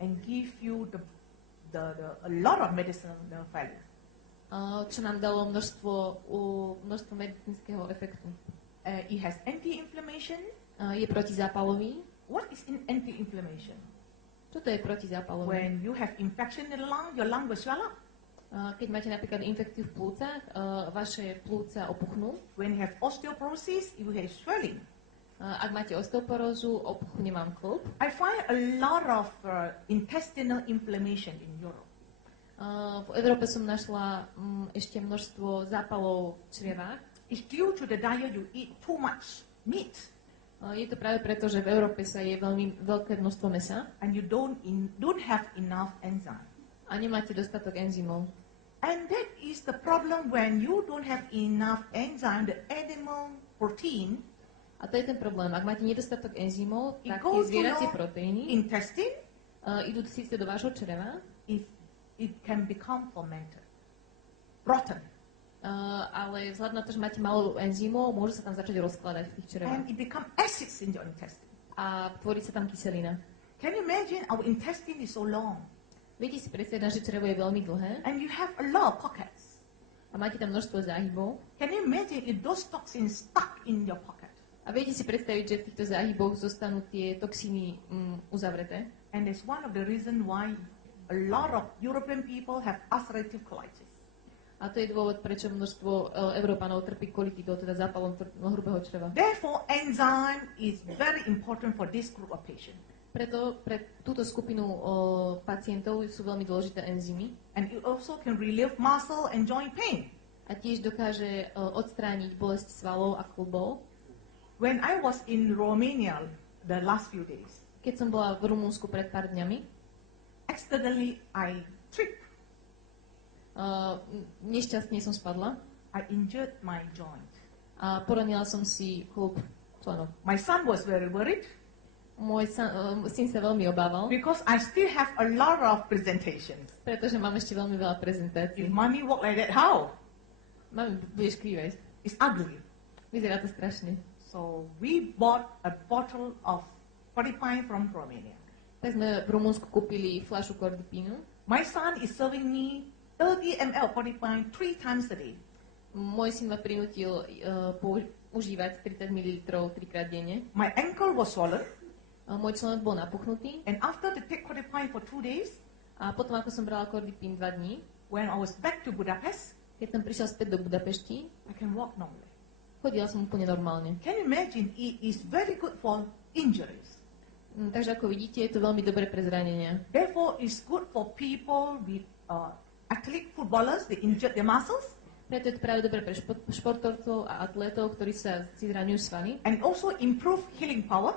and give you a lot of medicinal value. Čo nám dalo množstvo medicínskeho efektu. It has anti-inflammation. Je protizápalový. What is anti-inflammation? Čo to je protizápalový? When you have infection in the lung, your lung will swell up. Keď máte napríklad infekciu v plúcach, vaše plúca opuchnú. When you have osteoporosis, you have swelling. Ak máte osteoporózu, opuchne vám klb. I find a lot of intestinal inflammation in Europe. V Európe som našla ešte množstvo zápalov v črievách. It's due to the diet you eat too much meat. Je to práve preto, že v Európe sa je veľmi veľké množstvo mesa. And you don't have enough enzyme. A nemáte dostatok enzymov. And that is the problem when you don't have enough enzyme, the animal protein. A to je ten problém. Ak máte nedostatok enzymov, tak tie zvieracie proteíny idú síce do vášho čreva. It can become fermented, rotten. Ale vzhľadom na to, že máte málo enzymov, môže sa tam začať rozkladať v tých črevách. And it become acids in your intestine. A tvorí sa tam kyselina. Can you imagine our intestine is so long? Viete si predstaviť, naše črevo je veľmi dlhé. And you have a lot of pockets. A máte tam množstvo záhybov. Can you imagine if those toxins stuck in your pocket? A viete si predstaviť, že v týchto záhyboch zostanú tie toxíny uzavreté. And it's one of the reasons why a lot of European people have ulcerative colitis. A to je dôvod, prečo množstvo Európanov trpí kolitidou, teda zápalom hrubého čreva. Therefore, enzyme is very important for this group of patients. Preto pre túto skupinu pacientov sú veľmi dôležité enzymy. And it also can relieve muscle and joint pain. A tiež dokáže odstrániť bolesť svalov a klbov. When I was in Romania the last few days, keď som bola v Rumunsku pred pár dňami, accidentally I tripped. Nešťastne som spadla. I injured my joint. A poranila som si klb členok. My son was very worried. Môj syn sa veľmi obával. Because I still have a lot of presentations. Pretože mám ešte veľmi veľa prezentácií. If mommy walk like that, how? Mami, budeš krývať. It's ugly. Vyzerá to strašne. So we bought a bottle of Cordipine from Romania. Tak sme v Rumunsku kúpili fľašu Cordipinu. My son is serving me 30 ml Cordipine 3 times a day. Môj syn ma prinútil užívať 30 ml 3-krát denne. My ankle was swollen. Môj členok bol napuchnutý. And after the take Cordipine for 2 days, a potom ako som brala Cordipin 2 dní, when I was back to Budapest, keď som prišiel späť do Budapešti, I can walk normally. Chodila som úplne normálne. Can you imagine? It is very good for injuries. Takže ako vidíte, je to veľmi dobré pre zranenia. Therefore, it's good for people with athlete footballers, they injured their muscles. Preto je to práve dobré pre športovcov a atletov, ktorí sa si zraňujú svaly. And also improve healing power.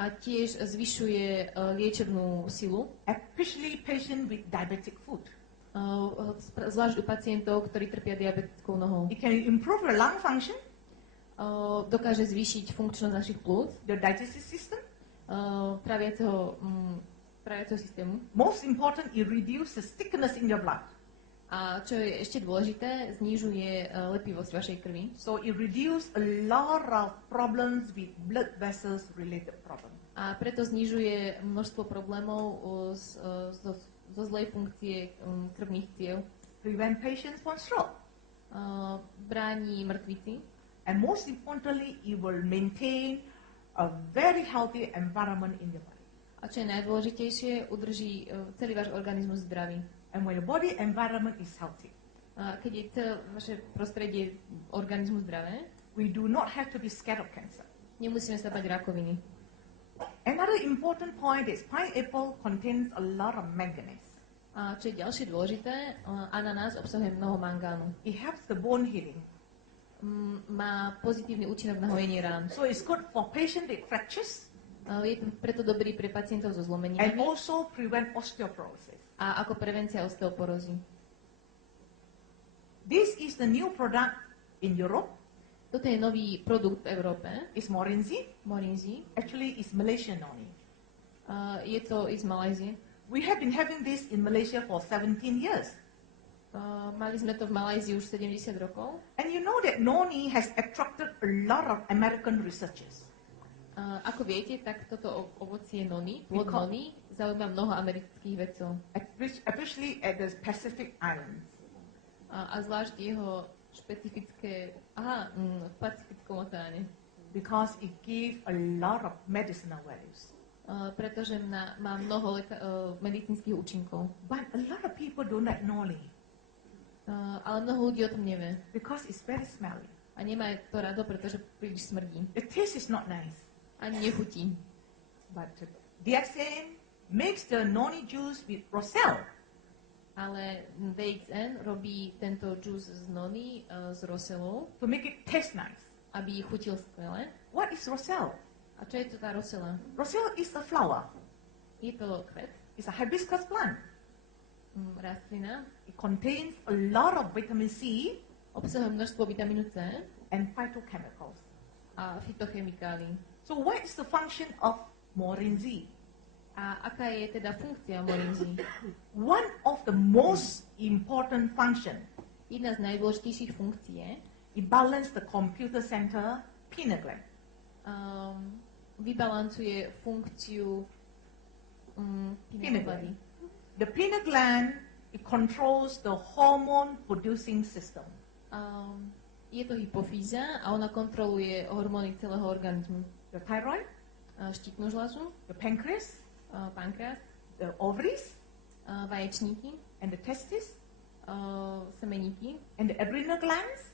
A tiež zvyšuje liečebnú silu. Especially patient with diabetic foot. Zvlášť u pacientov, ktorí trpia diabetickou nohou. It can improve your lung function. Dokáže zvýšiť funkčnosť našich plúc. The digestive system. Tráviaceho systému. Most important, it reduces thickness in your blood. A čo je ešte dôležité, znižuje lepivosť vašej krvi. So it reduces a lot of problems with blood vessels related problems. A preto znižuje množstvo problémov zo zlej funkcie krvných ciev. Prevent patients from stroke. Bráni mŕtvici. And most importantly, it will maintain a very healthy environment in your body. A čo je najdôležitejšie, udrží celý váš organizmus zdravý. And when your body environment is healthy, keď je celé vaše prostredie organizmu zdravé, we do not have to be scared of cancer. Nemusíme sa bať rakoviny. Another important point is pineapple contains a lot of manganese. A čo je ďalšie dôležité, ananás obsahuje mnoho mangánu. It helps the bone healing. Má pozitívny účinok na hojenie rán. So it's good for patient with fractures. Je preto dobrý pre pacientov so zlomeninami. And also prevent osteoporosis. A ako prevencia osteoporózy. This is the new product in Europe. Toto je nový produkt v Európe. It's Morinzi. Morinzi. Actually, it's Malaysian noni. Je to z Malajzie. We have been having this in Malaysia for 17 years. Mali sme to v Malajzii už 70 rokov. And you know that noni has attracted a lot of American researchers. Ako viete, tak toto ovocie noni, plod noni, zaujíma mnoho amerických vedcov. Especially at the Pacific Islands. A zvlášť jeho špecifické, v Pacifickom oceáne. Because it gives a lot of medicinal values. Pretože má mnoho medicínskych účinkov. But a lot of people don't like noni. Ale mnoho ľudí o tom nevie. Because it's very smelly. A nemá to rado, pretože príliš smrdí. The taste is not nice. Ani nechutí. But DXN makes the noni juice with roselle. Ale DXN robí tento juice z noni s roselou. To make it taste nice. Aby chutil skvele. What is roselle? A čo je to tá rosela? Roselle is a flower. Je to kvet. It's a hibiscus plant. Rastlina. It contains a lot of vitamin C. Obsahuje množstvo vitamínu C. And phytochemicals. A fytochemikálií. So what is the function of Morinzi? A aká je teda funkcia Morinzi? One of the most important function. Jedna z najdôležitejších funkcií je, it balances the computer center pineal gland. Vybalancuje funkciu pineal glandy. The pineal gland, it controls the hormone producing system. Je to hypofýza a ona kontroluje hormóny celého organizmu. The thyroid, štítnu žľazu, the pancreas, pankreas, the ovaries, vaječníky, and the testes, semeníky, and the adrenal glands.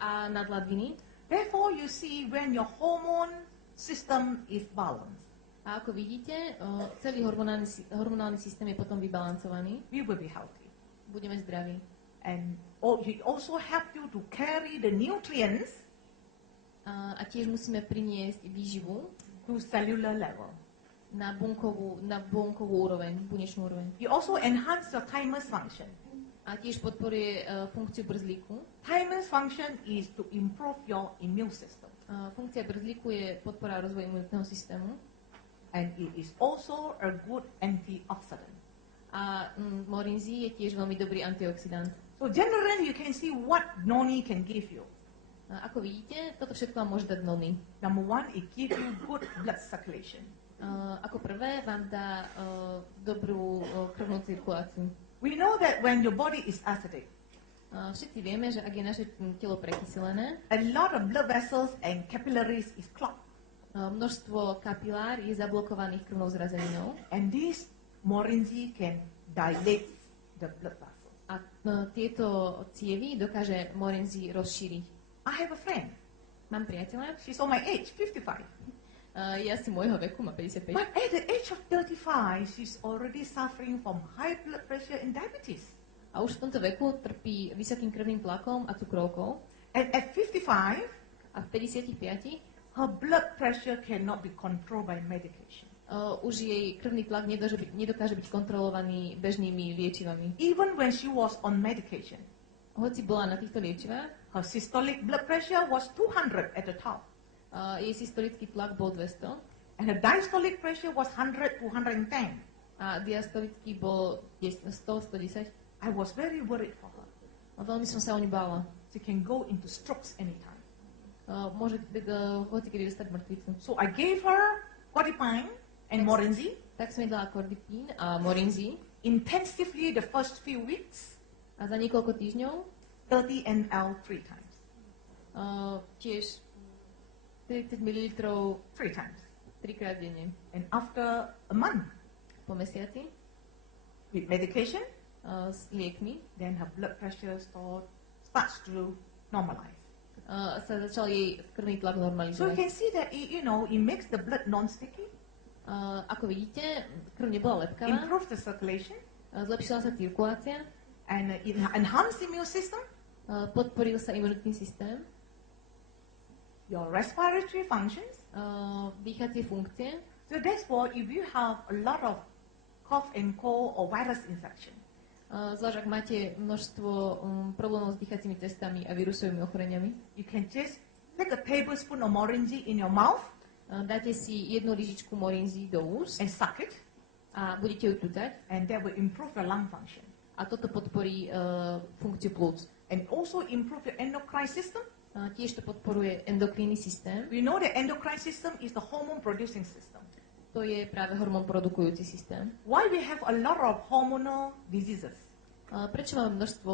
A nadladviny. Therefore, you see when your hormone system is balanced. A ako vidíte, celý hormonálny systém je potom vybalancovaný. We will be healthy. Budeme zdraví. And it also help you to carry the nutrients. A tiež musíme priniesť výživu to cellular level. Na bunkovú úroveň, bunečnú úroveň. You also enhance your thymus function. A tiež podporuje funkciu brzlíku. Thymus function is to improve your immune system. Funkcia brzlíku je podpora rozvoja imunitného systému. And it is also a good antioxidant. A Morinzi je tiež veľmi dobrý antioxidant. So generally you can see what noni can give you. Ako vidíte, toto všetko vám môže dať noni. Number one, it gives you good blood circulation. Ako prvé vám dá dobrú krvnú cirkuláciu. We know that when your body is acidic, všetci vieme, že ak je naše telo prekyselené, a lot of blood vessels and capillaries is clogged. Množstvo kapilár je zablokovaných krvnou zrazeninou. And this Morinzi can dilate the blood vessels. A tieto cievy dokáže Morinzi rozšíriť. I have a friend. Mám priateľa. She's on my age, 55. Je asi môjho veku, má 55. But at the age of 35, she's already suffering from high blood pressure and diabetes. A už v tomto veku trpí vysokým krvným tlakom a cukrovkou. And at 55, a v 55, her blood pressure cannot be controlled by medication. Už jej krvný tlak nedokáže byť kontrolovaný bežnými liečivami. Even when she was on medication. Hoci bola na týchto liečivách, her systolic blood pressure was 200 at the top. Jej systolický tlak bol 200. And her diastolic pressure was 100 to 110. A diastolický bol 100, 110. I was very worried for her. A veľmi som sa o ňu bála. She can go into strokes anytime. Môže hoci kedy dostať mŕtvicu. So I gave her Cordipine and Morinzi. Tak som jej dala Cordipine a Morinzi. Intensively the first few weeks. A za niekoľko týždňov 30 ml 3 times. Tiež 30 ml 3 times. 3-krát denne. And after a month, po mesiaci, with medication, s liekmi, then her blood pressure starts to normalize. Sa začal jej krvný tlak normalizovať. So you can see that it makes the blood non-sticky. Ako vidíte, krv nebola lepkavá. Improves the circulation. Zlepšila sa cirkulácia. And it enhanced the immune system. Podporil sa imunitný systém. Your respiratory functions. Dýchacie funkcie. So therefore, if you have a lot of cough and cold or virus infection, zvlášť ak máte množstvo problémov s dýchacími cestami a vírusovými ochoreniami, you can just take a tablespoon of Morinzi in your mouth. Dáte si jednu lyžičku Morinzi do úst and suck it. A budete ju tutať. And that will improve your lung function. A toto podporí funkciu plúc. And also improve your endocrine system. Tiež to podporuje endokrinný systém. We know the endocrine system is the hormone producing system. To je práve hormón produkujúci systém. Why we have a lot of hormonal diseases? Prečo máme množstvo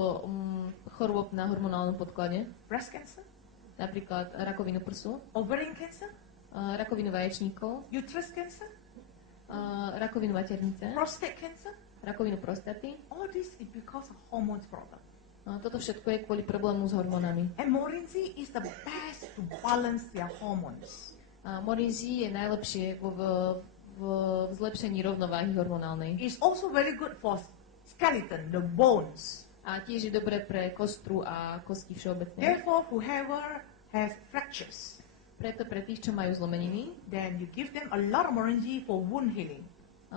chorôb na hormonálnom podklade? Breast cancer, Napríklad rakovinu prsu, ovarian cancer, rakovinu vaječníkov, uterus cancer, rakovinu maternice, prostate cancer. rakovinu prostaty. All this is because of hormones problem. Toto všetko je kvôli problému s hormónami. And Morinzi is the best to balance their hormones. Morinzi je najlepšie v zlepšení rovnováhy hormonálnej. It's also very good for skeleton, the bones. A tiež je dobré pre kostru a kosti všeobecne. Therefore, whoever has fractures, Preto pre tých, čo majú zlomeniny, then you give them a lot of Morinzi for wound healing.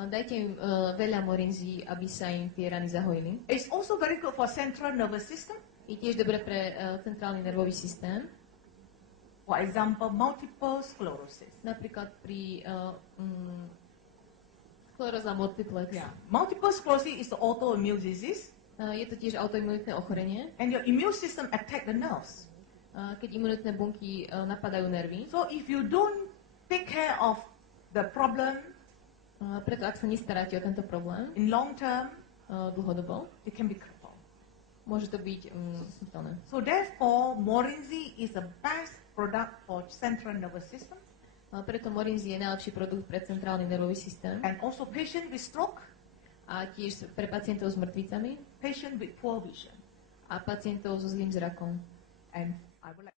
dajte im veľa morinzí, aby sa im tie rany zahojili. It's also very good for central nervous system. Je tiež dobré pre centrálny nervový systém. For example, multiple sclerosis. Napríklad pri skleróza multiplex. Yeah. Multiple sclerosis is the autoimmune disease, Je to tiež autoimunitné ochorenie, and your immune system attack the nerves. keď imunitné bunky napadajú nervy. So if you don't take care of the problem Preto ak sa nestaráte o tento problém in long term, dlhodobo, it can be crippled. môže to byť smrteľné. So therefore, Morinzi is the best product for central nervous system, Preto morinzi je najlepší produkt pre centrálny nervový systém and also patient with stroke, a tiež pre pacientov s mŕtvicami patient with poor vision. a pacientov so zlým zrakom. And I would like